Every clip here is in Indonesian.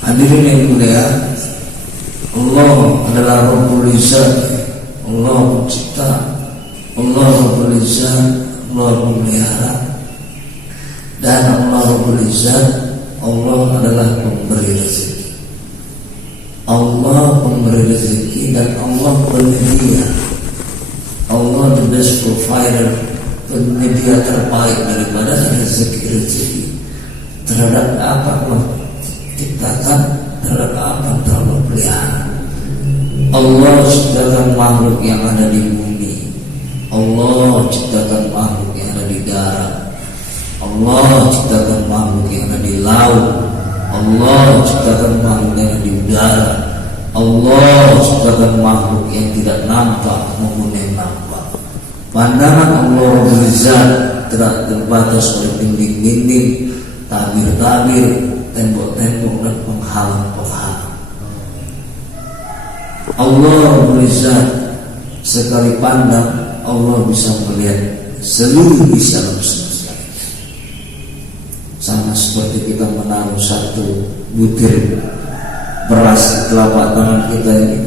Hadirin yang mulia, Allah adalah Rabbul Izzat, Allah pencipta, Allah Rabbul Izzat, Allah pemelihara. Dan Allah Rabbul Izzat, Allah adalah pemberi rezeki. Allah pemberi rezeki dan Allah penyedia. Allah the best provider, penyedia terbaik daripada rezeki-rezeki. Terhadap apa Allah ciptakan, terhadap apa Allah pelihara. Allah ciptakan makhluk yang ada di bumi, Allah ciptakan makhluk yang ada di darat, Allah ciptakan makhluk yang ada di laut, Allah ciptakan makhluk yang ada di udara, Allah ciptakan makhluk yang tidak nampak maupun yang nampak. Pandangan Allah Rabbul Izzat tidak terbatas oleh dinding-dinding, tabir-tabir, tembok-tembok dan penghalang-penghalang. Allah Rabbul Izzat sekali pandang Allah bisa melihat seluruh isi alam semesta. Sama seperti kita menaruh satu butir beras di telapak tangan kita ini,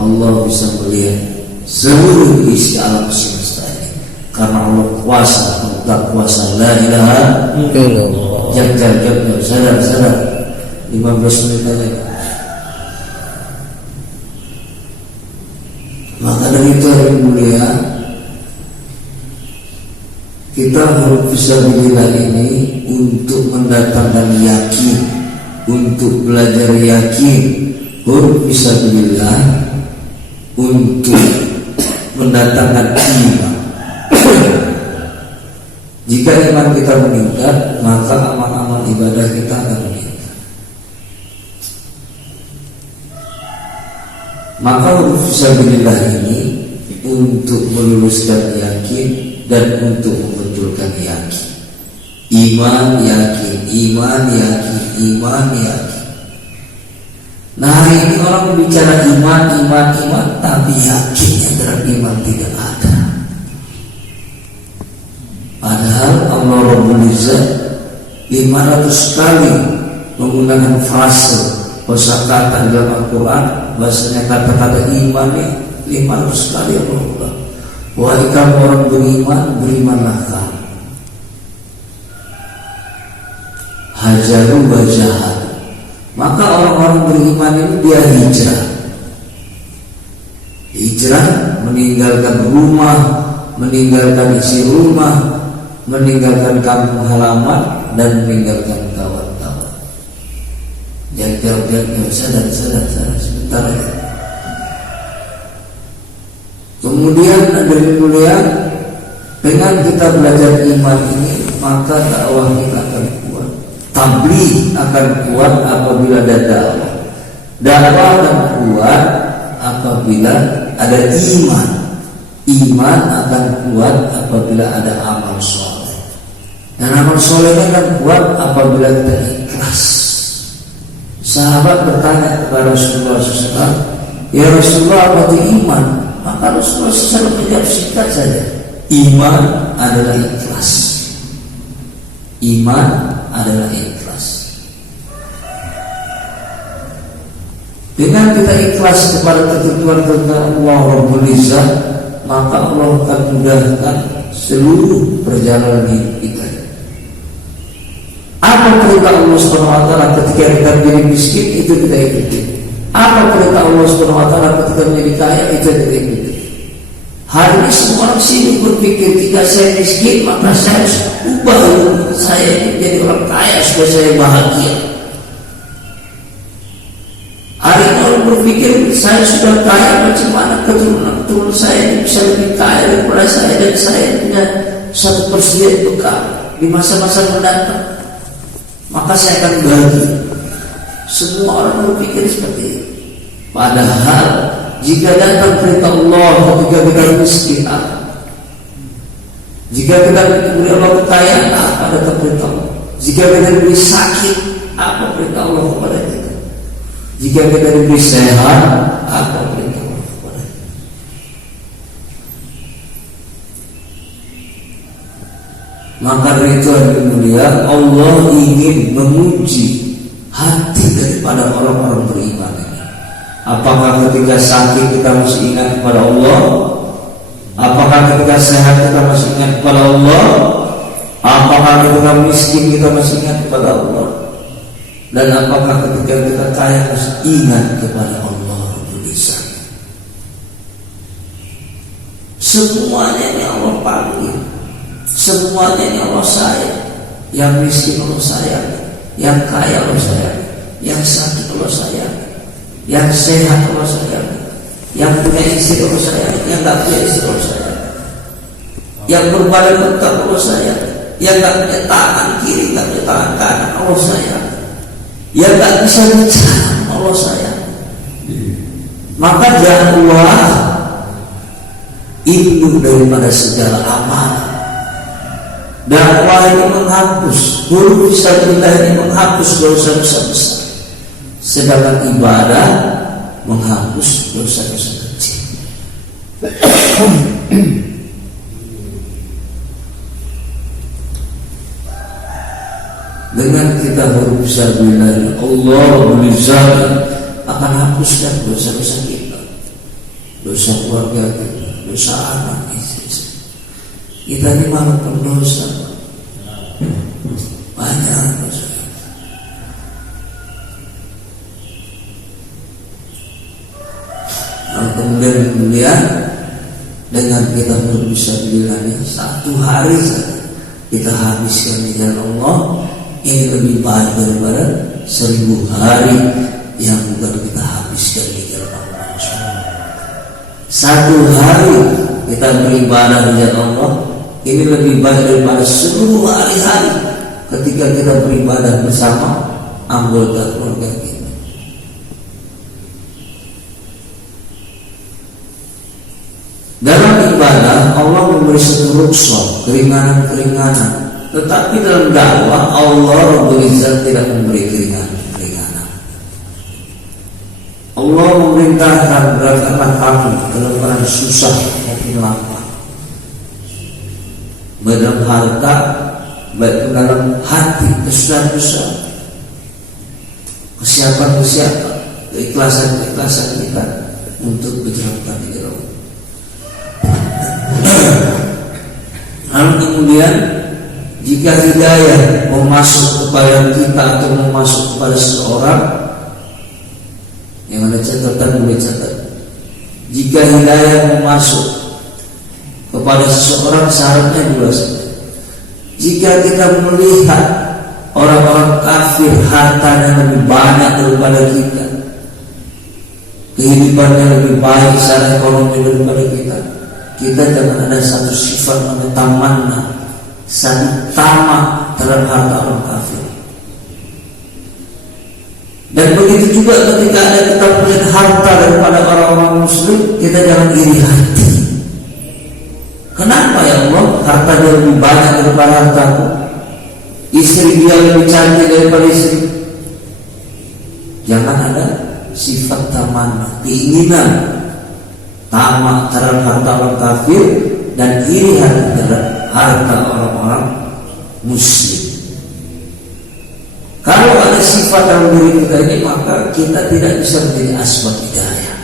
Allah bisa melihat seluruh isi alam semesta ini. Karena Allah kuasa, Allah kuasa. La ilaha illallah. Jam, sadar 15 menit aja. Maka dari itu yang mulia, kita harus bisa bila ini untuk mendatangkan yakin, untuk belajar yakin, harus bisa bila untuk mendatangkan iman. Jika iman kita meningkat, maka amal-amal ibadah kita akan meningkat. Maka fisabilillah ini untuk meluluskan yakin dan untuk membetulkan yakin. Iman yakin, iman yakin, iman yakin. Nah ini orang bicara iman, tapi yakinnya terhadap iman tidak ada. Padahal Allah Rabbul Izzat 500 kali menggunakan frase kosakata dalam Al-Quran, bahasanya kata-kata iman 500 kali Allah ulang. Wahai kamu orang beriman, berimanlah kamu. Hajaru wa jahadu. Maka orang-orang beriman ini dia hijrah. Hijrah meninggalkan rumah, meninggalkan isi rumah, meninggalkan kampung halaman, dan meninggalkan kawan-kawan. Jangan sadar sebentar ya. Kemudian dari mulia, dengan kita belajar iman ini, maka dakwah kita akan kuat. Tabligh akan kuat apabila ada dakwah. Dakwah akan kuat apabila ada iman. Iman akan kuat apabila ada amal soleh. Dan amal solehnya akan kuat apabila kita ikhlas. Sahabat bertanya kepada Rasulullah SAW, ya Rasulullah, apa itu iman? Maka Rasulullah SAW menjawab singkat saja, iman adalah ikhlas. Iman adalah ikhlas. Dengan kita ikhlas kepada ketentuan Allah Rabbul Izzat, maka Allah akan mudahkan seluruh perjalanan hidup kita. Apa perintah Allah SWT ketika kita menjadi miskin, itu kita ikuti. Apa perintah Allah SWT ketika menjadi kaya, itu kita ikuti. Hari ini semua orang sibuk berpikir, jika saya miskin maka saya harus ubah saya ini menjadi orang kaya supaya saya bahagia. Hari ini orang berpikir, saya sudah kaya, bagaimana keturunan saya ini bisa lebih kaya daripada saya, dan saya punya satu persediaan bekal di masa-masa mendatang, maka saya akan bahagia. Semua orang berpikir seperti itu. Padahal jika datang perintah Allah ketika kita miskin, jika kita diberi Allah kekayaan, apa datang perintah Allah? Jika kita diberi sakit, apa perintah Allah kepada kita? Jika kita diberi sehat, apa perintah Allah kepada kita? Maka dari itu yang mulia, Allah ingin menguji hati dari pada orang-orang beriman ini. Apakah ketika sakit kita masih ingat kepada Allah? Apakah ketika sehat kita masih ingat kepada Allah? Apakah ketika miskin kita masih ingat kepada Allah? Dan apakah ketika kita kaya masih ingat kepada Allah Rabbul Izzah? Semuanya ini Allah panggil, semuanya ini Allah sayang. Yang miskin Allah sayang, yang kaya Allah sayang, yang sakit Allah sayang, yang sehat Allah sayang, yang punya istri Allah sayang, yang tak punya istri Allah sayang, yang berbalik tetap Allah sayang, yang tak punya tangan kiri, tak punya tangan kanan Allah sayang, yang tak bisa bicara Allah sayang. Maka janganlah induk daripada segala amal. Dakwah ini menghapus, guru fisabilillah ini menghapus dosa-dosa besar, sedangkan ibadah menghapus dosa-dosa kecil. Dengan kita guru fisabilillah, Allah Rabbul Izzah akan hapuskan dosa-dosa kita, dosa keluarga kita, dosa anak istri. Kita ini malah pendosa, banyak dosa. Nah, kemudian dengan kita bisa bilang satu hari saja kita habiskan di jalan Allah, ini lebih baik daripada 1000 hari yang bukan kita habiskan di jalan Allah. Satu hari kita beribadah di jalan Allah, ini lebih baik daripada seluruh hari-hari ketika kita beribadah bersama anggota keluarga kita. Dalam ibadah Allah memberi satu rukhsah, keringanan-keringanan. Tetapi dalam dakwah Allah Rabbul Izzah tidak memberi keringanan. Allah memerintahkan beratkanlah kamu dalam keadaan susah maupun lapar, baik dalam harta, baik dalam hati, kesusahan-kesusahan, kesiapan-kesiapan, keikhlasan-keikhlasan kita untuk berjalan di jalan. Lalu kemudian jika hidayah mau masuk kepada kita atau mau masuk kepada seseorang, yang ada catatan boleh catat. Jika hidayah mau masuk kepada seseorang, syaratnya dua saja. Jika kita melihat orang-orang kafir hartanya lebih banyak daripada kita, kehidupannya lebih baik secara ekonomi daripada kita jangan ada satu sifat namanya tamanna, satu tamak terhadap harta orang kafir. Dan begitu juga ketika ada kita melihat harta daripada orang-orang muslim, kita jangan iri hati. Kenapa ya Allah, harta dia lebih banyak daripada hartaku, istri dia lebih cantik daripada istri. Jangan ada sifat tamanna, keinginan, tamak terhadap harta orang kafir, dan iri hati terhadap harta orang-orang muslim. Kalau ada sifat dalam diri kita ini, maka kita tidak bisa menjadi asbab hidayah.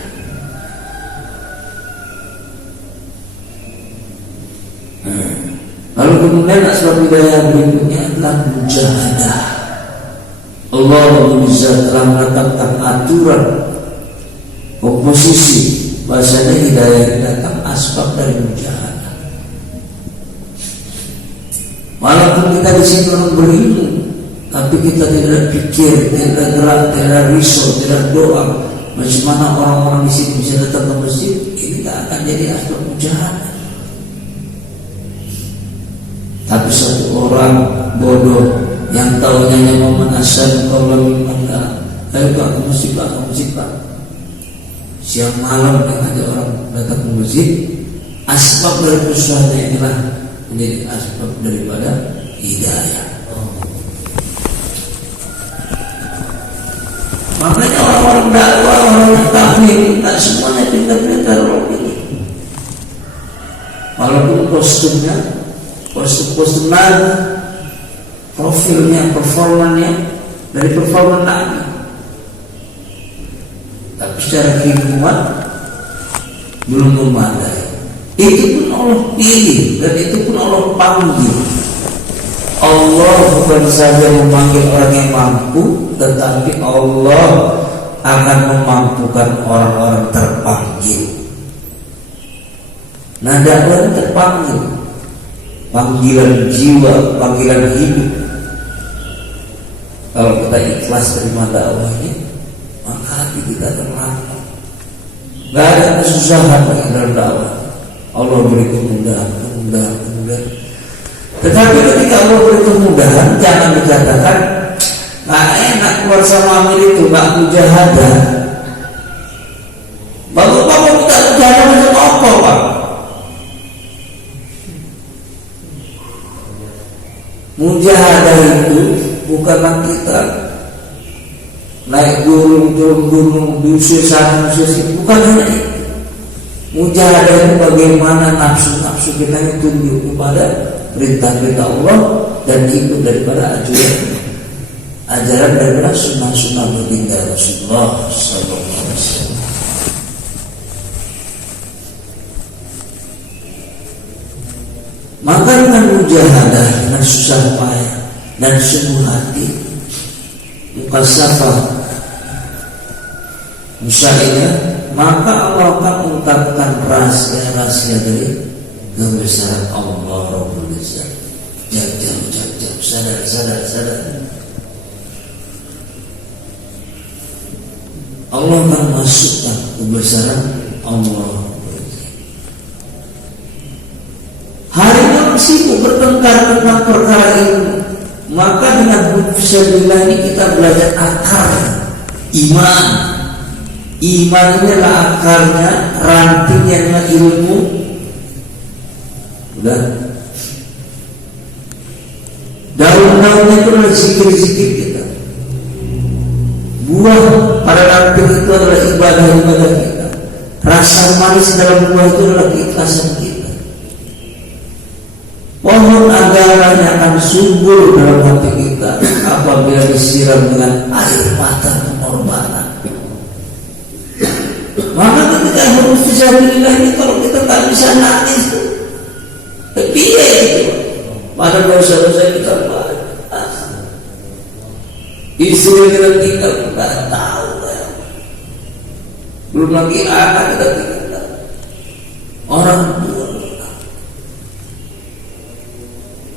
Lalu kemudian asbab hidayah berikutnya adalah mujahadah. Allah Rabbul Izzah telah menetapkan aturan komposisi, bahasanya hidayah datang asbab dari mujahadah. Walaupun kita di sini orang berilmu, tapi kita tidak pikir, tidak gerak, tidak risau, tidak doa, bagaimana orang-orang di sini bisa datang ke masjid, ini tidak akan jadi asbab mujahadah. Tapi satu orang bodoh yang tahunya hanya momen asal kalau mengatakan, ayo Pak ke masjid, Pak ke masjid, Pak. Siang malam dia ada orang datang ke masjid, asbab dari kesusahannya inilah menjadi asbab daripada hidayah. Makanya orang-orang dakwah, orang-orang tabligh, tak semuanya pintar-pintar orang ini. Walaupun kostumnya, kostum Nabi, profilnya, performanya dari performa Nabi. tapi secara keilmuan belum memadai. Itu pun Allah pilih dan itu pun Allah panggil. Allah bukan saja memanggil orang yang mampu, tetapi Allah akan memampukan orang-orang terpanggil. Nah, dakwah terpanggil, panggilan jiwa, panggilan hidup. Kalau kita ikhlas terima dakwahnya, maka hati kita terlapang. Gak ada kesusahan lagi dalam dakwah. Allah beri kemudahan. Tetapi ketika Allah beri kemudahan, jangan dikatakan nggak enak keluar sama Amir itu, nggak mujahadah. Bapak kita mujahadah macam apa, Pak? Mujahadah itu bukanlah kita naik gunung, turun gunung, diusir sana, diusir sini. Bukan hanya itu. Mujahadah itu bagaimana nafsu-nafsu kita yang tunduk kepada perintah-perintah Allah dan ikut daripada ajaran daripada sunnah-sunnah baginda Rasulullah sallallahu alaihi wasallam. Maka dengan mujahadah, dengan susah payah dan sungguh hati, mukasafah, musyairah, maka Allah akan mengungkapkan rahasia-rahasia dari kebesaran Allah Rabbul Izzat. Jauh, sadar. Allah akan masukkan kebesaran Allah. Hari ini sibuk bertengkar tentang perkara ini, maka dengan fisabilillah ini kita belajar akar iman. Iman ini adalah akarnya, rantingnya adalah ilmu. Udah. Daun-daunnya itu adalah zikir-zikir kita. Buah pada ranting itu adalah ibadah-ibadah kita. Rasa manis dalam buah itu adalah keikhlasan kita. Pohon agamanya akan subur dalam hati kita apabila disiram dengan air mata pengorbanan. Maka ketika harus fisabilillah ini, kalau kita tak bisa nangis, tapi ya itu pada dosa-dosa kita banyak. Istri kita tinggal tak tahu, belum lagi anak kita tinggal, orang tua kita.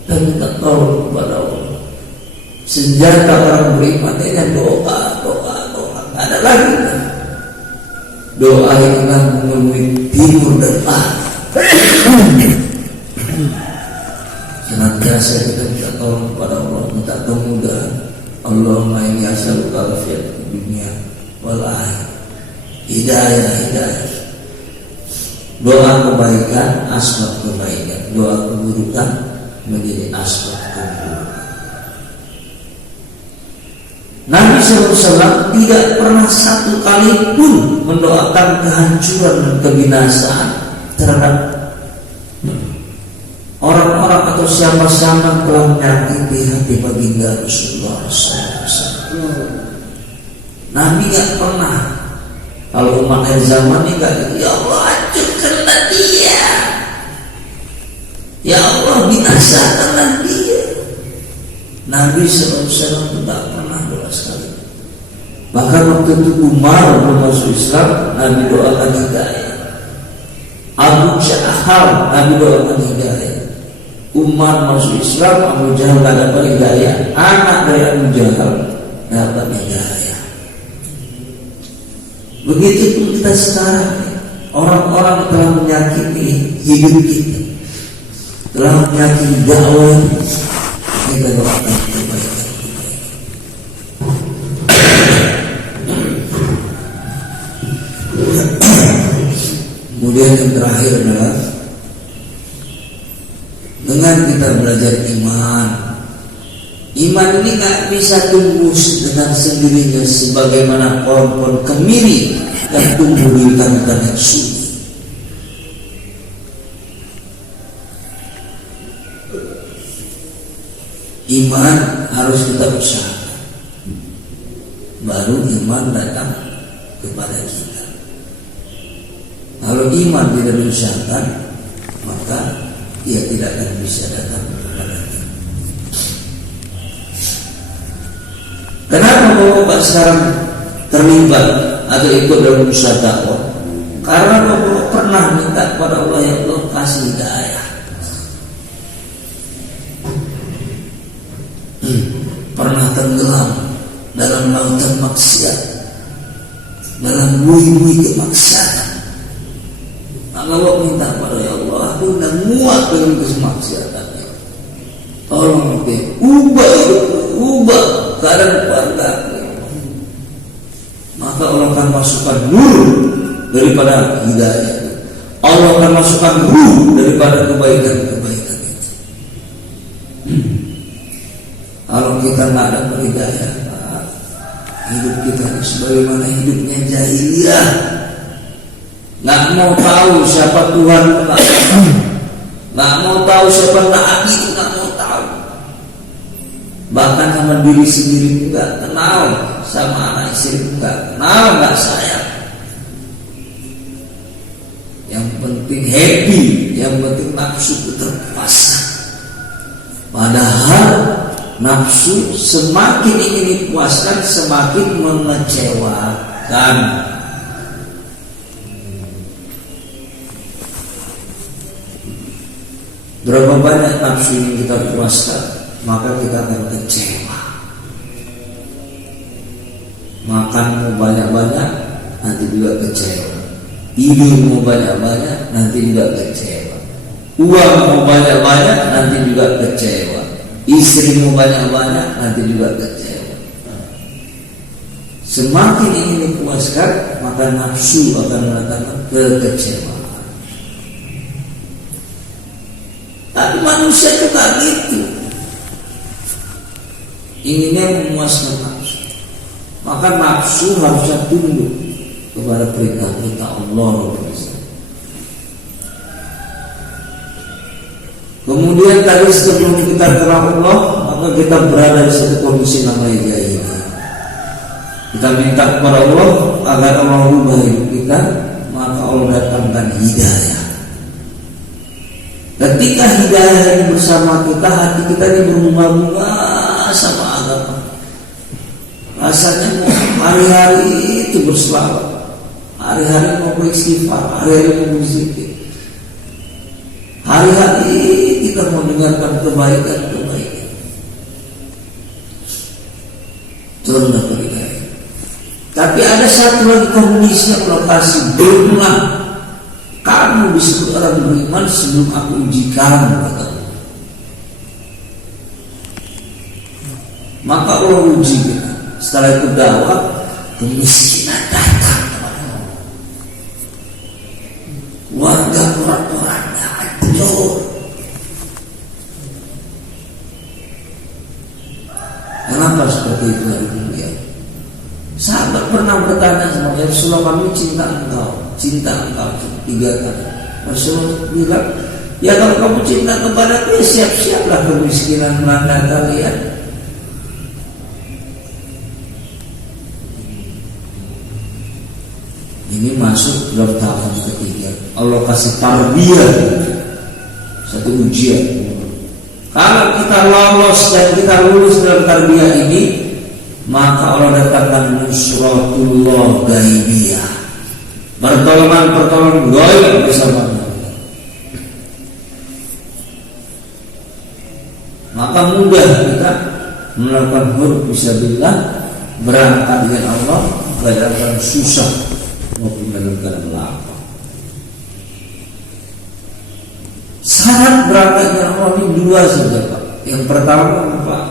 Dan kita tahu kepada Allah. Senjata orang beriman ini doa. Ada lagi doa yang akan memenuhi timur dan barat. Senantiasa kita minta tolong kepada Allah, minta kemudahan. Allahumma inni as'aluka al-afiyah di dunia wal akhirah. Hidayah. Doa kebaikan, asbab kebaikan. Doa keburukan menjadi asbab keburukan. Nabi SAW tidak pernah satu kali pun mendoakan kehancuran dan kebinasaan terhadap orang-orang atau siapa-siapa yang telah menyakiti hati baginda Rasulullah SAW. Nabi gak pernah. Kalau umat akhir zaman ini gak, ya Allah hancurkanlah dia, ya Allah binasakanlah dia. Nabi SAW tidak pernah doa sekali. Bahkan waktu itu Umar belum masuk Islam, Nabi doakan hidayah. Abu Jahal, Nabi doakan hidayah. Umar masuk Islam, Abu Jahal tidak dapat hidayah. Anak dari Abu Jahal dapat hidayah. Begitu pun kita sekarang, orang-orang telah menyakiti hidup kita, telah menyakiti dakwah kita, doakan kebaikan. Kemudian yang terakhir adalah dengan kita belajar iman. Iman ini gak bisa tumbuh dengan sendirinya sebagaimana pohon-pohon kemiri yang tumbuh di hutan-hutan yang sunyi. Iman harus kita usahakan, baru iman datang kepada kita. Kalau iman tidak diusahakan, maka ia tidak akan bisa datang kepada kita. Kenapa Bapak sekarang terlibat atau ikut dalam usaha dakwah? Karena Bapak pernah minta kepada Allah, ya Allah kasih hidayah. Pernah tenggelam dalam lautan maksiat, dalam buih-buih kemaksiatan. Maka Bapak minta kepada ya Allah, aku sudah muak dengan kemaksiatan. Tolong ubah keadaan keluarga. Maka Allah akan masukkan nur daripada hidayah. Allah akan masukkan ruh daripada kebaikan-kebaikan itu. Kalau kita nggak ada hidayah, hidup kita sebagaimana hidupnya jahiliyah, nggak mau tahu siapa Tuhan, nggak mau tahu siapa Nabi, itu nggak mau tahu. Bahkan sama diri sendiri nggak kenal, sama anak istri nggak kenal, nggak sayang. Yang penting happy, yang penting nafsu terpuaskan. Padahal nafsu semakin ingin dipuaskan, semakin mengecewakan. Berapa banyak nafsu yang kita puaskan, maka kita akan kecewa. Makan mau banyak-banyak, nanti juga kecewa. Tidur mau banyak-banyak, nanti juga kecewa. Uang mau banyak-banyak, nanti juga kecewa. Istri mau banyak-banyak, nanti juga kecewa. Semakin ingin dipuaskan, maka nafsu akan mendatangkan kekecewaan. Tapi manusia juga gitu, inginnya memuaskan nafsu. Maka nafsu harusnya tunduk kepada perintah-perintah Allah. Kemudian tadi sebelum kita kenal Allah, maka kita berada di satu kondisi namanya jahiliyah. Kita minta kepada Allah agar Allah ubah hidup kita, maka Allah datangkan hidayah. Ketika hidayah ini bersama kita, hati kita ini berbunga-bunga sama agama. Rasanya mau hari-hari itu berselawat, hari-hari mau beristighfar, hari-hari mau berzikir, hari-hari kita mau dengarkan kebaikan-kebaikan. Turunlah hidayah. Tapi ada satu lagi kondisinya, lokasi belumlah kamu disebut orang beriman sebelum aku uji kamu, kata Allah. Maka Allah uji kita. Setelah itu dakwah, kemiskinan datang kepada Allah. Warga orang-orangnya hancur. Kenapa seperti itu hari dunia? Sahabat pernah bertanya sama Rasulullah, kami cinta engkau 3 kali. Rasulullah bilang, ya kalau kamu cinta kepada aku, ya siap-siaplah kemiskinan melanda kalian. Ini masuk dalam tahapan ketiga. Allah kasih tarbiyah, satu ujian. Kalau kita lolos dan kita lulus dalam tarbiyah ini, maka Allah datangkan nusratullah ghaibiyah, pertolongan gaib bersama kita. Maka mudah kita melakukan huruf fisabilillah, berangkat dengan Allah, dalam susah maupun dalam keadaan lapar. Syarat berangkat dengan Allah ini 2 saja, Pak. Yang pertama, Pak,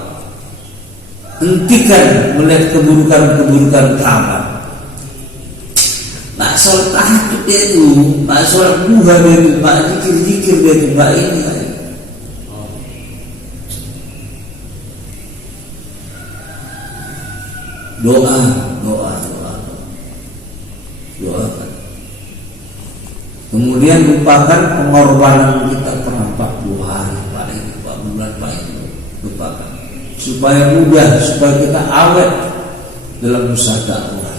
hentikan melihat keburukan-keburukan kamu. Nak sholat tahajud dia itu, nak sholat duha dia itu, nak zikir-zikir dia itu, nak ini. Doakan. Kemudian lupakan pengorbanan kita pernah 40 hari, paling 4 bulan paling lupakan. Supaya mudah, supaya kita awet dalam usaha dakwah.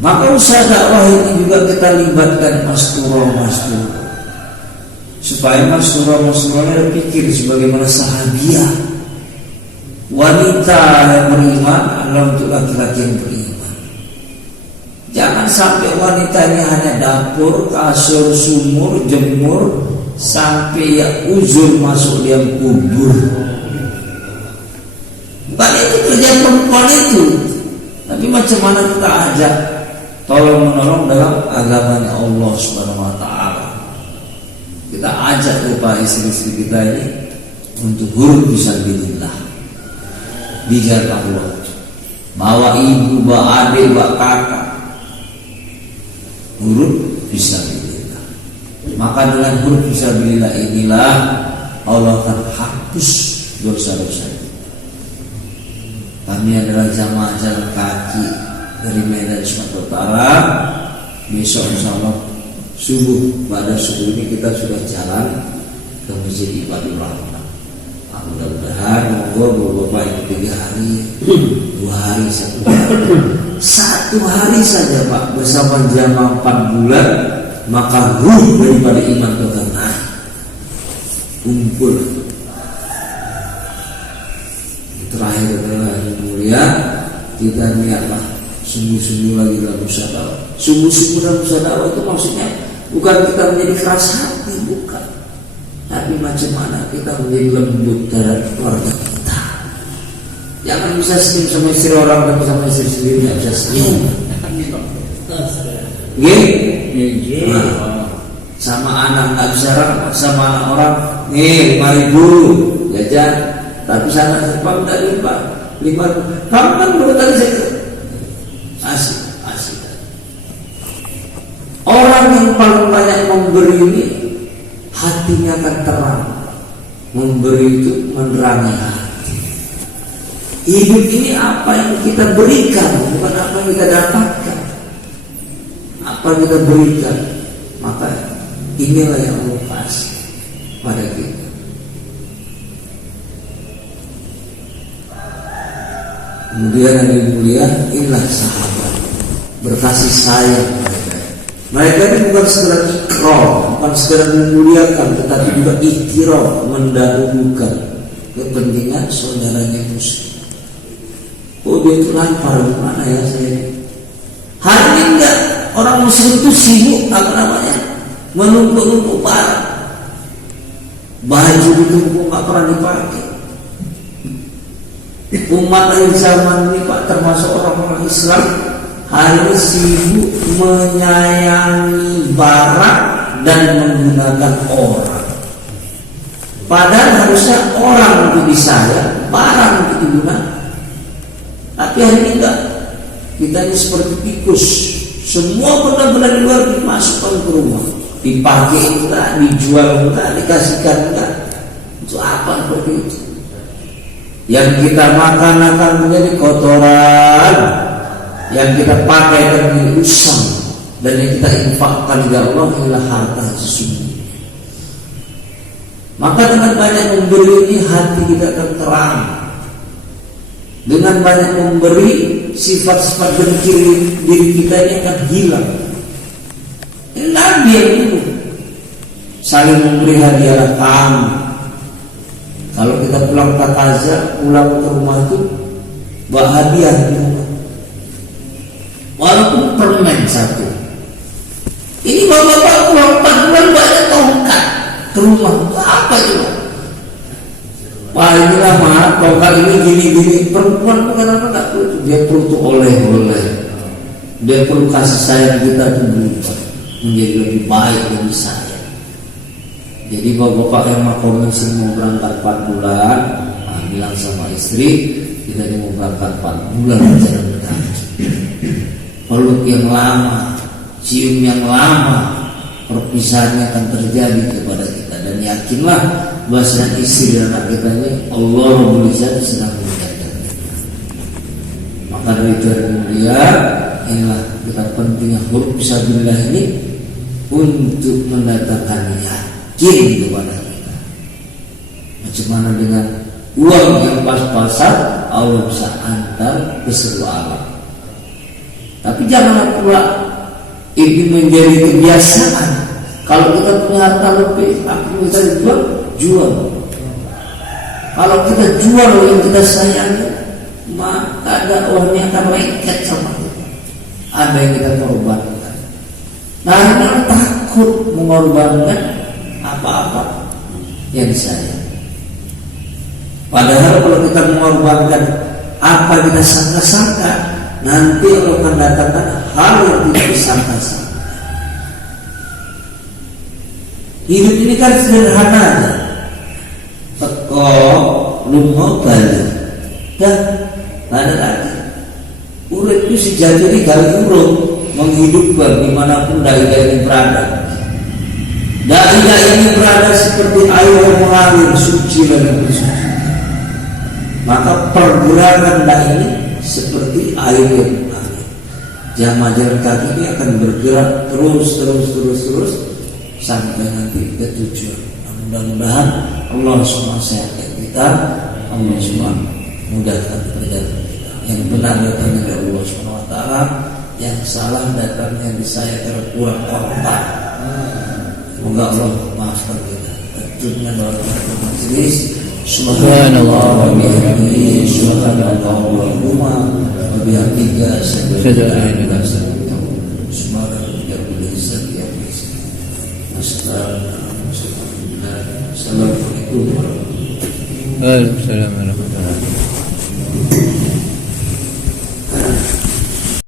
Maka usaha dakwah ini juga kita libatkan masturah supaya masturah berpikir sebagaimana sahabiah, wanita yang beriman adalah untuk laki-laki yang beriman. Jangan sampai wanita ini hanya dapur, kasur, sumur, jemur, sampai ya uzur masuk di kubur. Bukan itu kerja perempuan itu. Tapi macam mana kita ajak tolong menolong dalam agamanya Allah Subhanahu wa taala. Kita ajak kepada istri-istri kita ini untuk huruf fisabilillah. Bijar Allah. Bawa ibu, bawa adik, bawa kakak. Huruf fisabilillah. Maka dengan huruf fisabilillah inilah Allah akan hapus dosa-dosa. Kami adalah jamaah jalan kaki dari Medan Sumatera Utara. Besok insyaallah subuh, pada subuh ini kita sudah jalan ke Masjid Ibadur Rahman. Mudah-mudahan monggo Bapak Ibu 3 hari, 2 hari, 1 hari. 1 hari saja Pak bersama jamaah 4 bulan, maka ruh daripada iman kita naik. Kumpul. Terakhir adalah yang mulia, kita niatlah sungguh-sungguh lagi dalam usaha dakwah. Sungguh-sungguh dalam usaha dakwah itu maksudnya bukan kita menjadi keras hati, bukan. Tapi macam mana kita menjadi lembut terhadap keluarga kita. Jangan bisa senyum sama istri orang, tapi sama istri sendiri tidak bisa senyum. Sama anak nggak bisa ramah, sama anak orang, 5.000 jajan. Tapi sana Pak dari Pak 5.000. Kamu kan baru tadi saya asik. Orang yang paling banyak memberi ini hatinya akan terang. Memberi itu menerangi hati. Hidup ini apa yang kita berikan, bukan apa yang kita dapatkan. Apa yang kita berikan, maka inilah yang Allah kasih pada kita. Kemudian yang mulia, inilah sahabat berkasih sayang mereka. Mereka ini bukan sekedar ikram, bukan sekedar memuliakan, tetapi juga ikram, mendahulukan kepentingan saudaranya muslim. Oh dia itu lapar, gimana ya saya? Hari ini enggak, orang muslim itu sibuk menumpuk-numpuk barang. Baju ditumpuk nggak pernah dipakai. Umat yang zaman ini Pak, termasuk orang-orang Islam, hari ini sibuk menyayangi barang dan menggunakan orang. Padahal harusnya orang untuk disayang, barang untuk digunakan. Tapi hari ini enggak. Kita ini seperti tikus. Semua benda-benda di luar dimasukkan ke rumah, dipakai enggak, dijual enggak, dikasihkan enggak. Itu apa seperti itu? Yang kita makan akan menjadi kotoran, yang kita pakai akan menjadi usang, dan yang kita infakkan ya Allah adalah harta sesungguhnya. Maka dengan banyak memberi ini hati kita akan terang. Dengan banyak memberi, sifat-sifat dengki diri kita ini akan hilang. Ini Nabi yang dulu saling memberi hadiah kamu. Kalau kita pulang takazah, pulang ke rumah itu bawa hadiah di rumah. Walaupun permen 1. Ini bapak-bapak pulang 4 bulan banyak tongkat ke rumah. Apa itu? Wah inilah maaf, tongkat ini gini-gini. Perempuan bukan apa enggak perlu. Dia perlu tuh oleh-oleh. Dia perlu kasih sayang kita tuh berubah menjadi lebih baik, lebih sayang. Jadi bapak-bapak yang mau komensi mau berangkat 4 bulan, bilang sama istri, kita mau berangkat 4 bulan jalan kaki. Peluk yang lama, cium yang lama, perpisahannya akan terjadi kepada kita. Dan yakinlah bahwa istri dan anak kita ini Allah Rabbul Izzati sedang menjaga kita. Maka dari itu yang mulia, inilah kita pentingnya huruf fisabilillah ini untuk mendatangkan yakin kepada kita. Macam mana dengan uang yang pas-pasan Allah bisa antar ke seluruh alam. Tapi janganlah pula ini menjadi kebiasaan. Kalau kita punya harta lebih, aku bisa jual. Kalau kita jual yang kita sayangi, maka dakwahnya akan lengket sama kita. Ada yang kita korbankan. Nah, kita takut mengorbankan apa-apa yang disayang. Padahal kalau kita mengorbankan apa kita sangka-sangka, nanti Allah akan datangkan hal yang tidak disangka-sangka. Hidup ini kan sederhana aja. Teko lunga bali. Dan ada lagi. Urip itu sejati kali urut menghidupkan dimanapun dai-dai ini berada. Dai-dai ini berada seperti air yang mengalir suci dan bersuci. Maka pergerakan dai ini seperti air yang mengalir. Jalan kaki ini akan bergerak terus sampai nanti ke tujuan. Mudah-mudahan Allah SWT sehatkan kita, Allah SWT mudahkan perjalanan kita. Yang benar datangnya dari Allah SWT, yang salah datangnya di saya karena kurang hormat. Semoga Allah maafkan kita. Tentunya doa majelis. Subhanallah wa bihamdihi, subhanallah wa bihamdihi, Assalamualaikum warahmatullahi wabarakatuh. Waalaikumsalam warahmatullahi wabarakatuh.